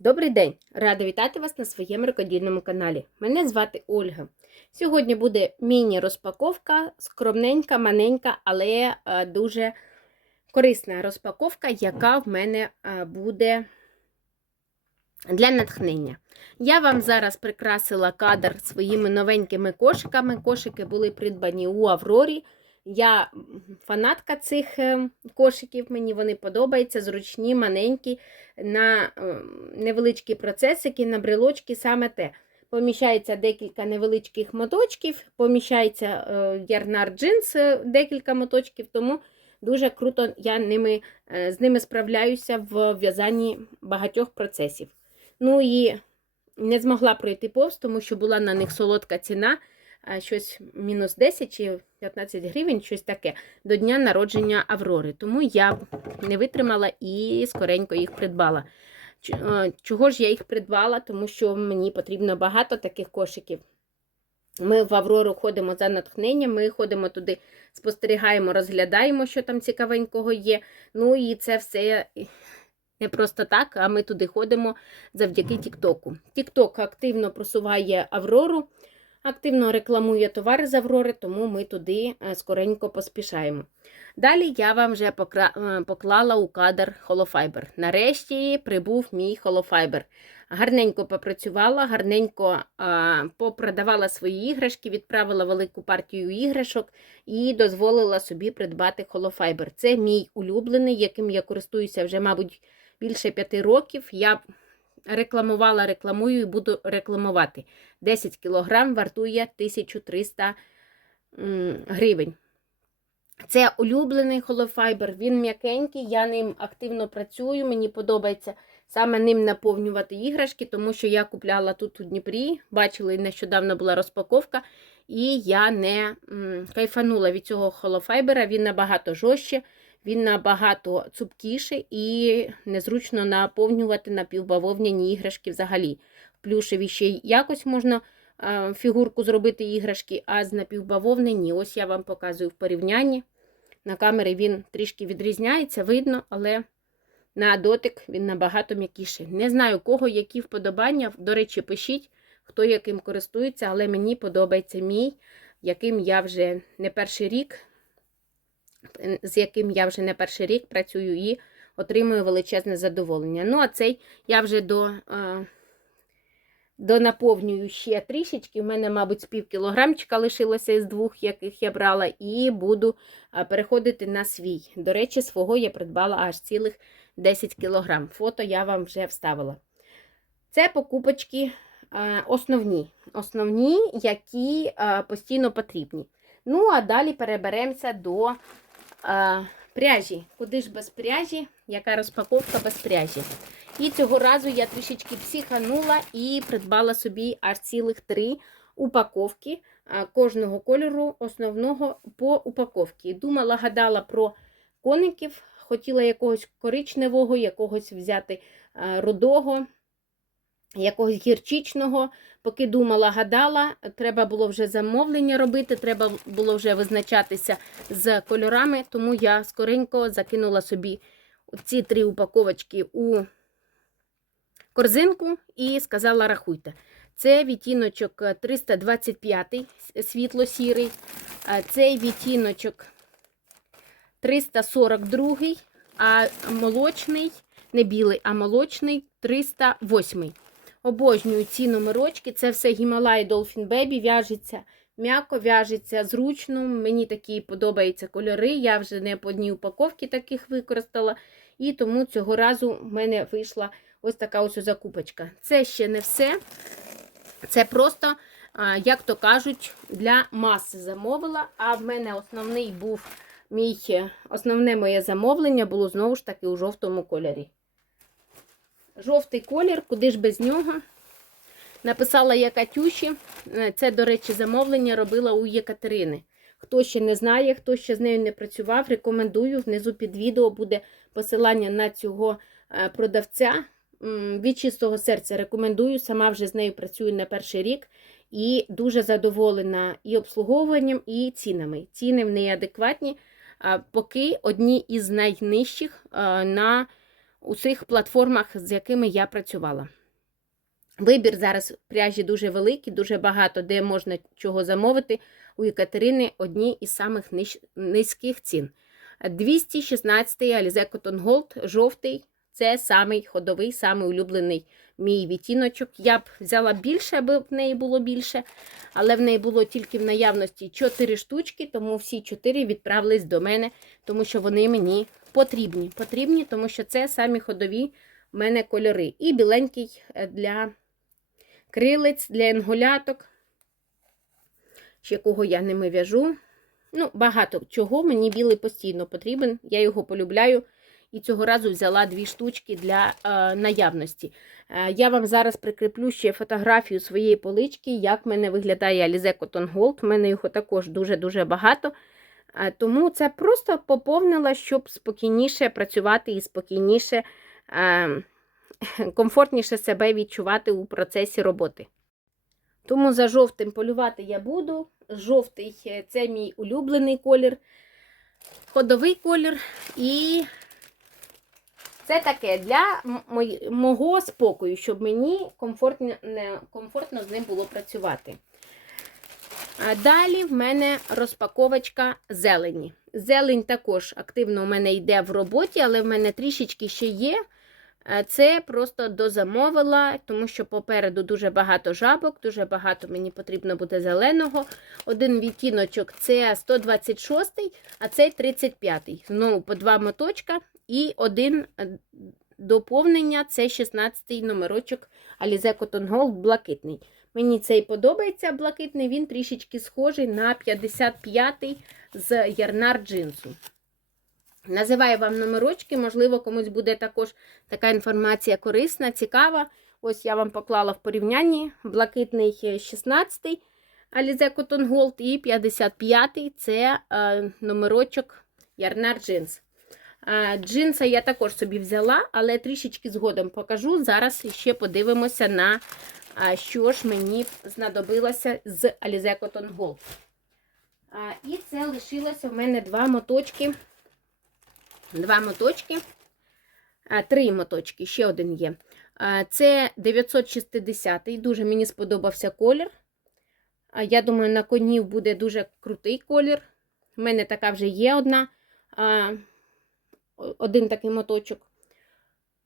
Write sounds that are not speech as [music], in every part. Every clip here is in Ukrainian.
Добрий день! Рада вітати вас на своєму рукодільному каналі. Мене звати Ольга. Сьогодні буде міні-розпаковка, скромненька, маленька, але е, дуже корисна розпаковка, яка в мене е, буде для натхнення. Я вам зараз прикрасила кадр своїми новенькими кошиками. Кошики були придбані у Аврорі. Я фанатка цих е, кошиків, мені вони подобаються, зручні, маленькі, на е, невеличкі процесики, на брелочки саме те. Поміщається декілька невеличких моточків, поміщається е, ярнар джинс, декілька моточків, тому дуже круто я ними, з ними справляюся в в'язанні багатьох процесів. Ну і не змогла пройти повз, тому що була на них солодка ціна щось мінус 10 чи 15 гривень, щось таке, до дня народження Аврори. Тому я не витримала і скоренько їх придбала. Е, Чого ж я їх придбала? Тому що мені потрібно багато таких кошиків. Ми в Аврору ходимо за натхненням, ми ходимо туди, спостерігаємо, розглядаємо, що там цікавенького є. Ну і це все не просто так, а ми туди ходимо завдяки Тіктоку. Тікток активно просуває Аврору активно рекламує товари з Аврори, тому ми туди е, скоренько поспішаємо. Далі я вам вже е, поклала у кадр холофайбер. Нарешті прибув мій холофайбер. Гарненько попрацювала, гарненько а, попродавала свої іграшки, відправила велику партію іграшок і дозволила собі придбати холофайбер. Це мій улюблений, яким я користуюся вже, мабуть, більше п'яти років. Я рекламувала, рекламую і буду рекламувати. 10 кг вартує 1300 гривень. Це улюблений холофайбер, він м'якенький, я ним активно працюю, мені подобається саме ним наповнювати іграшки, тому що я купляла тут у Дніпрі, бачили, нещодавно була розпаковка, і я не м, кайфанула від цього холофайбера, він набагато жорстче, він набагато цупкіше і незручно наповнювати напівбавовняні іграшки взагалі. В плюшеві ще якось можна фігурку зробити іграшки, а з напівбавовни ні. Ось я вам показую в порівнянні. На камері він трішки відрізняється, видно, але на дотик він набагато м'якіший. Не знаю, кого які вподобання. До речі, пишіть, хто яким користується, але мені подобається мій, яким я вже не перший рік, з яким я вже не перший рік працюю і отримую величезне задоволення. Ну, а цей я вже до. донаповнюю ще трішечки. У мене, мабуть, з пів кілограмчика лишилося із двох, яких я брала, і буду переходити на свій. До речі, свого я придбала аж цілих 10 кілограм. Фото я вам вже вставила. Це покупочки основні, основні, які постійно потрібні. Ну, а далі переберемося до а, пряжі. Куди ж без пряжі? Яка розпаковка без пряжі? І цього разу я трішечки психанула і придбала собі аж цілих три упаковки кожного кольору основного по упаковці. Думала, гадала про коників, хотіла якогось коричневого, якогось взяти рудого, якогось гірчичного. Поки думала, гадала, треба було вже замовлення робити, треба було вже визначатися з кольорами, тому я скоренько закинула собі ці три упаковочки у корзинку і сказала, рахуйте. Це відтіночок 325 світло-сірий, цей відтіночок 342, а молочний, не білий, а молочний 308. Обожнюю ці номерочки. Це все Гімалай Dolphin Baby, в'яжеться м'яко, в'яжеться зручно. Мені такі подобаються кольори. Я вже не по одній упаковці таких використала. І тому цього разу в мене вийшла ось така ось закупочка. Це ще не все. Це просто, як то кажуть, для маси замовила. А в мене основний був мій основне моє замовлення було знову ж таки у жовтому кольорі. Жовтий колір, куди ж без нього. Написала я Катюші. Е, Це, до речі, замовлення робила у Єкатерини. Хто ще не знає, хто ще з нею не працював, рекомендую. Внизу під відео буде посилання на цього е, продавця. Від чистого серця рекомендую. Сама вже з нею працюю не перший рік і дуже задоволена і обслуговуванням, і цінами. Ціни в неї адекватні, поки одні із найнижчих на у цих платформах, з якими я працювала. Вибір зараз пряжі дуже великий, дуже багато, де можна чого замовити. У Екатерини одні із самих низьких цін. 216 Alize Cotton Gold, жовтий. Це самий ходовий, самий улюблений мій відтіночок. Я б взяла більше, аби в неї було більше, але в неї було тільки в наявності 4 штучки, тому всі 4 відправились до мене, тому що вони мені потрібні. Потрібні, тому що це самі ходові в мене кольори. І біленький е, для крилець, для інгуляток, ще кого я ними в'яжу. Ну, багато чого мені білий постійно потрібен. Я його полюбляю. І цього разу взяла дві штучки для е, наявності. Е, я вам зараз прикріплю ще фотографію своєї полички, як в мене виглядає Alize Cotton Gold. У мене його також дуже-дуже багато. Е, тому це просто поповнила, щоб спокійніше працювати і спокійніше, е, [laughs] комфортніше себе відчувати у процесі роботи. Тому за жовтим полювати я буду. Жовтий е, це мій улюблений колір, ходовий колір. І це таке для мого спокою, щоб мені комфортно, комфортно з ним було працювати. Далі в мене розпаковочка зелені. Зелень також активно у мене йде в роботі, але в мене трішечки ще є. Е, Це просто дозамовила, тому що попереду дуже багато жабок, дуже багато мені потрібно буде зеленого. Один відтіночок це 126, а цей 35. Знову по два моточка і один е, доповнення це 16 номерочок Alize Cotton Gold блакитний. Мені цей подобається блакитний, він трішечки схожий на 55-й з ярнар джинсу. Називаю вам номерочки, можливо, комусь буде також така інформація корисна, цікава. Ось я вам поклала в порівнянні блакитний 16-й Alize Cotton Gold і 55-й це е, номерочок Ярнар Джинс. Е, Джинса я також собі взяла, але трішечки згодом покажу. Зараз ще подивимося на що ж мені знадобилося з Alize Cotton Gold. А, І це лишилося в мене два моточки. Два моточки. А, Три моточки, ще один є. А, Це 960-й. Дуже мені сподобався колір. А, Я думаю, на конів буде дуже крутий колір. У мене така вже є одна. а, Один такий моточок.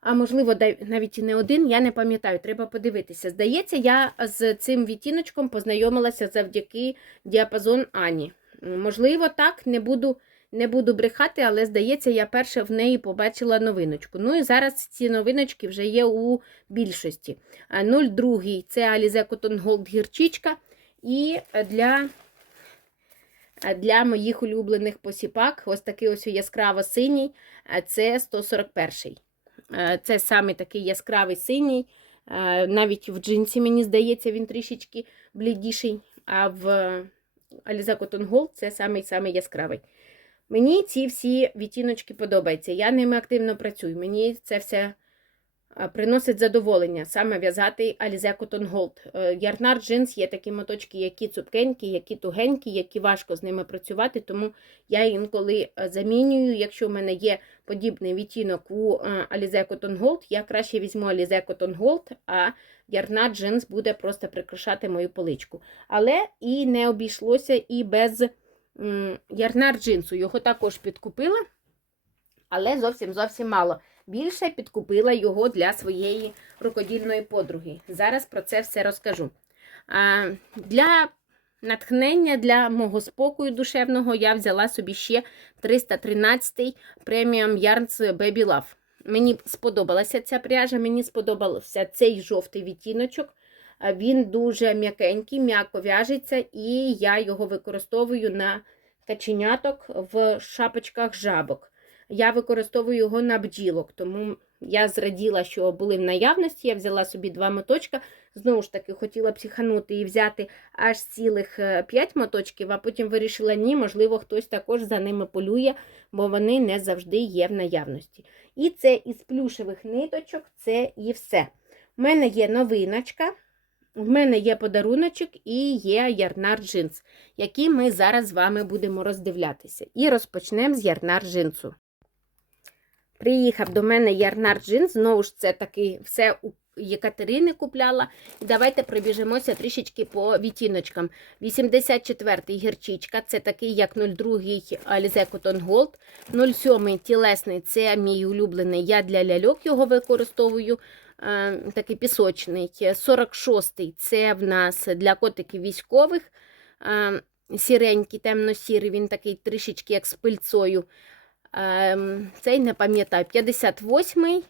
А можливо, навіть і не один, я не пам'ятаю, треба подивитися. Здається, я з цим відтіночком познайомилася завдяки діапазон Ані. Можливо, так, не буду, не буду брехати, але здається, я перша в неї побачила новиночку. Ну і зараз ці новиночки вже є у більшості. А 02 це Alize Cotton Gold гірчичка. І для, для моїх улюблених посіпак, ось такий ось яскраво-синій, це 141. Е, Це саме такий яскравий синій. Е, Навіть в джинсі, мені здається, він трішечки блідіший, а в Alize Cotton Gold це самий самий яскравий. Мені ці всі відтіночки подобаються. Я ними активно працюю. Мені це все приносить задоволення саме в'язати Alize Cotton Gold. Е, Ярнар джинс є такі моточки, які цупкенькі, які тугенькі, які важко з ними працювати, тому я інколи е, замінюю. Якщо в мене є подібний відтінок у е, Alize Cotton Gold, я краще візьму Alize Cotton Gold, а Ярнар джинс буде просто прикрашати мою поличку. Але і не обійшлося і без ярнар джинсу. Його також підкупила, але зовсім зовсім мало. Більше підкупила його для своєї рукодільної подруги. Зараз про це все розкажу. А, для натхнення, для мого спокою душевного я взяла собі ще 313-й преміум Yarns Baby Love. Мені сподобалася ця пряжа, мені сподобався цей жовтий відтіночок. Він дуже м'якенький, м'яко в'яжеться, і я його використовую на каченяток в шапочках жабок. Я використовую його на бджілок, тому я зраділа, що були в наявності. Я взяла собі два моточка. Знову ж таки, хотіла психанути і взяти аж цілих 5 моточків, а потім вирішила, ні, можливо, хтось також за ними полює, бо вони не завжди є в наявності. І це із плюшевих ниточок, це і все. У мене є новиночка. В мене є подаруночок і є ярнар джинс, які ми зараз з вами будемо роздивлятися. І розпочнемо з ярнар джинсу. Приїхав до мене Ярнар Джин, знову ж це такий все у Єкатерини купляла. І давайте пробіжимося трішечки по відтіночкам. 84-й гірчичка, це такий, як 02-й Alize Cotton Gold. 07-й тілесний це мій улюблений. Я для ляльок його використовую. е, Такий пісочний. 46-й це в нас для котиків військових. е, Сіренький, темно-сірий, він такий трішечки як з пильцою. Ем, Цей не пам'ятаю, 58-й,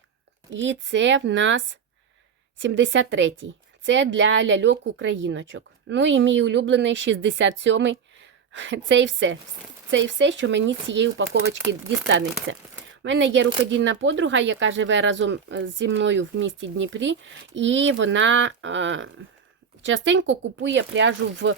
і це в нас 73-й. Це для ляльок україночок. Ну і мій улюблений 67-й. Це і все. Це і все, що мені цієї упаковочки дістанеться. У мене є рукодільна подруга, яка живе разом зі мною в місті Дніпрі, і вона е, частенько купує пряжу в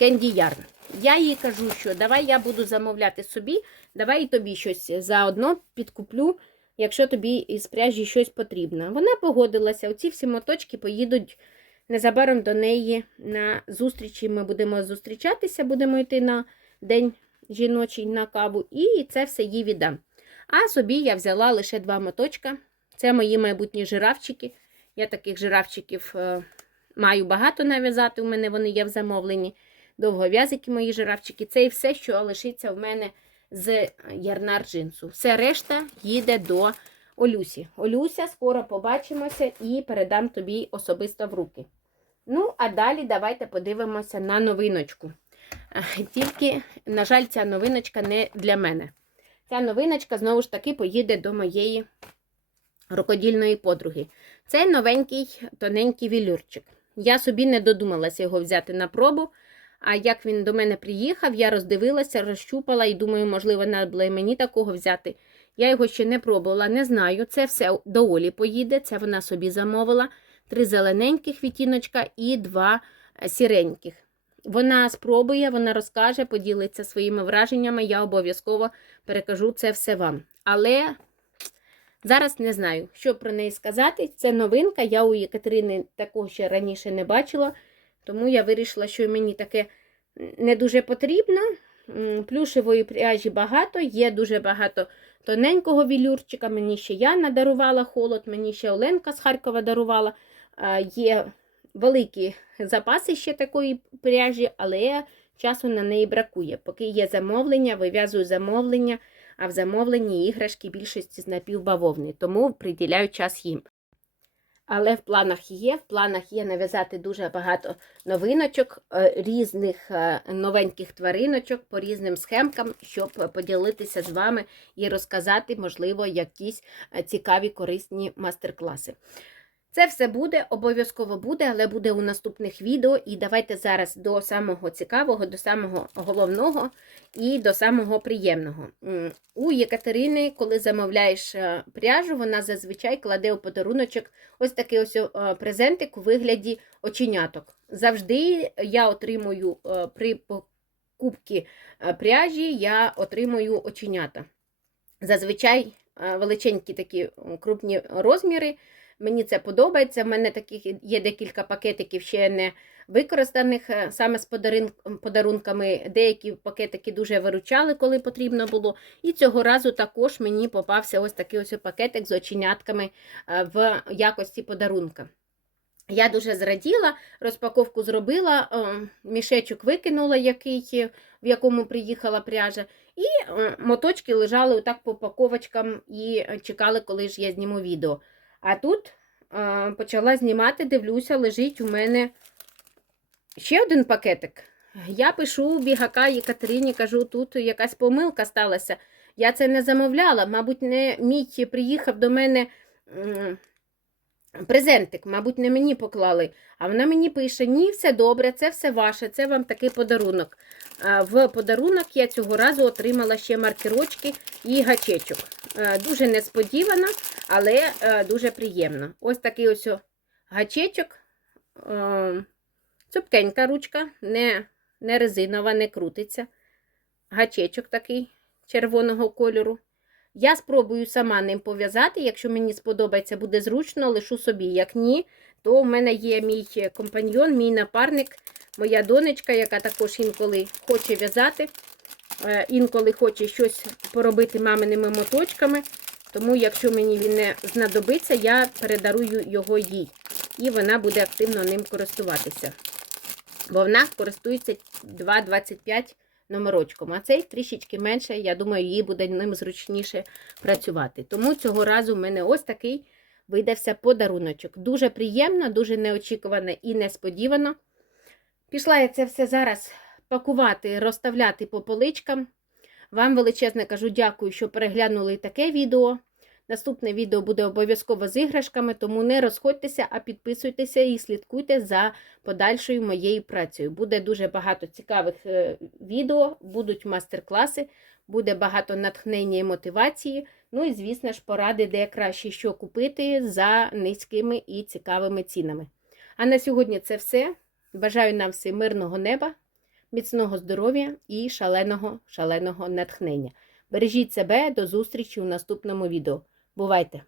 Candy Yarn. Я їй кажу, що давай я буду замовляти собі, давай і тобі щось заодно підкуплю, якщо тобі із пряжі щось потрібно. Вона погодилася, оці всі моточки поїдуть незабаром до неї на зустрічі. Ми будемо зустрічатися, будемо йти на день жіночий на каву, і це все їй віддам. А собі я взяла лише два моточка. Це мої майбутні жирафчики. Я таких жирафчиків е, маю багато нав'язати. У мене вони є в замовленні. Довгов'язики мої жирафчики. Це і все, що лишиться в мене з ярнар джинсу. Все решта їде до Олюсі. Олюся, скоро побачимося і передам тобі особисто в руки. Ну, а далі давайте подивимося на новиночку. Тільки, на жаль, ця новиночка не для мене. Ця новиночка, знову ж таки, поїде до моєї рукодільної подруги. Це новенький тоненький вілюрчик. Я собі не додумалася його взяти на пробу. А як він до мене приїхав, я роздивилася, розщупала і думаю, можливо, треба було і мені такого взяти. Я його ще не пробувала, не знаю. Це все до Олі поїде, це вона собі замовила. Три зелененьких відтіночка і два е, сіреньких. Вона спробує, вона розкаже, поділиться своїми враженнями. Я обов'язково перекажу це все вам. Але зараз не знаю, що про неї сказати. Це новинка. Я у Єкатерини такого ще раніше не бачила. Тому я вирішила, що мені таке не дуже потрібно. Плюшевої пряжі багато, є дуже багато тоненького вілюрчика. Мені ще Яна дарувала холод, мені ще Оленка з Харкова дарувала. Є великі запаси ще такої пряжі, але часу на неї бракує. Поки є замовлення, вив'язую замовлення, а в замовленні іграшки більшості з напівбавовни, тому приділяю час їм. Але в планах є, в планах є нав'язати дуже багато новиночок, е, різних е, новеньких твариночок по різним схемкам, щоб поділитися з вами і розказати, можливо, якісь е, цікаві корисні мастер-класи. Це все буде, обов'язково буде, але буде у наступних відео. І давайте зараз до самого цікавого, до самого головного і до самого приємного. У Єкатерини, коли замовляєш е, пряжу, вона зазвичай кладе у подаруночок ось такий ось е, презентик у вигляді оченяток. Завжди я отримую е, при покупці пряжі, я отримую оченята. Зазвичай величенькі такі крупні розміри. Мені це подобається. В мене таких є декілька пакетиків ще не використаних е, саме з подарунками. Деякі пакетики дуже виручали, коли потрібно було. І цього разу також мені попався ось такий ось пакетик з оченятками е, в якості подарунка. Я дуже зраділа, розпаковку зробила, е, мішечок викинула, який, в якому приїхала пряжа, і моточки лежали отак по упаковочкам і чекали, коли ж я зніму відео. А тут е, почала знімати, дивлюся, лежить у мене ще один пакетик. Я пишу бігака Єкатерині, кажу, тут якась помилка сталася. Я це не замовляла. Мабуть, не мій приїхав до мене презентик, мабуть, не мені поклали. А вона мені пише: ні, все добре, це все ваше, це вам такий подарунок. В подарунок я цього разу отримала ще маркерочки і гачечок. Е, Дуже несподівано, але е, дуже приємно. Ось такий ось гачечок. Е, Цупкенька ручка, не, не резинова, не крутиться. Гачечок такий червоного кольору. Я спробую сама ним пов'язати. Якщо мені сподобається, буде зручно, лишу собі. Як ні, то в мене є мій компаньйон, мій напарник, моя донечка, яка також інколи хоче в'язати. е, інколи хоче щось поробити маминими моточками. Тому, якщо мені він не знадобиться, я передарую його їй. І вона буде активно ним користуватися. Бо вона користується 2,25 номерочком. А цей трішечки менше, я думаю, їй буде ним зручніше працювати. Тому цього разу в мене ось такий видався подаруночок. Дуже приємно, дуже неочікувано і несподівано. Пішла я це все зараз пакувати, розставляти по поличкам. Вам величезне кажу дякую, що переглянули таке відео. Наступне відео буде обов'язково з іграшками, тому не розходьтеся, а підписуйтеся і слідкуйте за подальшою моєю працею. Буде дуже багато цікавих е, відео, будуть мастер-класи, буде багато натхнення і мотивації. Ну і, звісно ж, поради, де краще що купити за низькими і цікавими цінами. А на сьогодні це все. Бажаю нам всім мирного неба, міцного здоров'я і шаленого, шаленого натхнення. Бережіть себе, до зустрічі у наступному відео. Бувайте!